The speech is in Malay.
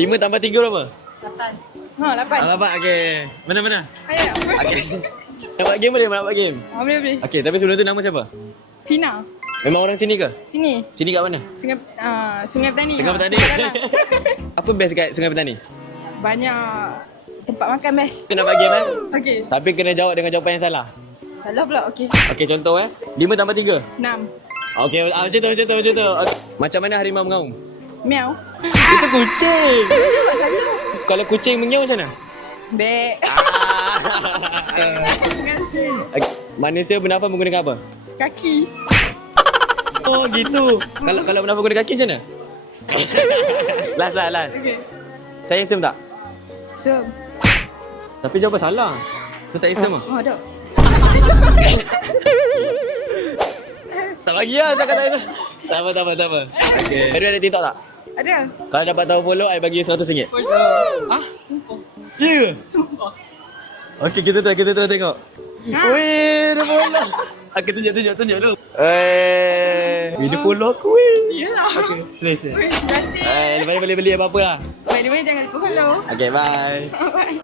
5 tambah 3 berapa? 8. Ha, 8. 8, okey. Mana? Ayah. Okey. Nak buat game boleh? Nak buat game? Boleh. Okey, tapi sebelum tu nama siapa? Fina. Memang orang sini ke? Sini. Sini kat mana? Sungai Petani. Sungai Petani. Sungai Apa best kat Sungai Petani? Banyak tempat makan best. Kena buat game Okey. Tapi kena jawab dengan jawapan yang salah. Salah pula. Okey. Okey, contoh 5 tambah 3. 6. Okey, macam tu. Okay. Macam mana harimau mengaum? Meow. Itu kucing. Jawab salah. Kalau kucing mengiau macam mana? Bek. Okay. Manusia bernafas menggunakan apa? Kaki. Oh, gitu. Kalau bernafas guna kaki macam mana? Last. Okey. Saya handsome tak? So. Tapi jawapan salah. So tak handsome ah? Oh, tak. Tak bagi lah cakap tak handsome. Tak apa. Okay. Ada TikTok tak? Ada. Kalau dapat tahu follow, I bagi RM100. Ah? Sumpah. Ya? Okey, kita try tengok. Weh, dia follow. Okey, tunjuk dulu. Dia follow aku weh. Yalah. Okey, sila. Weh, cantik. Lepas ni boleh beli apa-apa lah. By the way, jangan lupa follow. Okay, bye. Bye.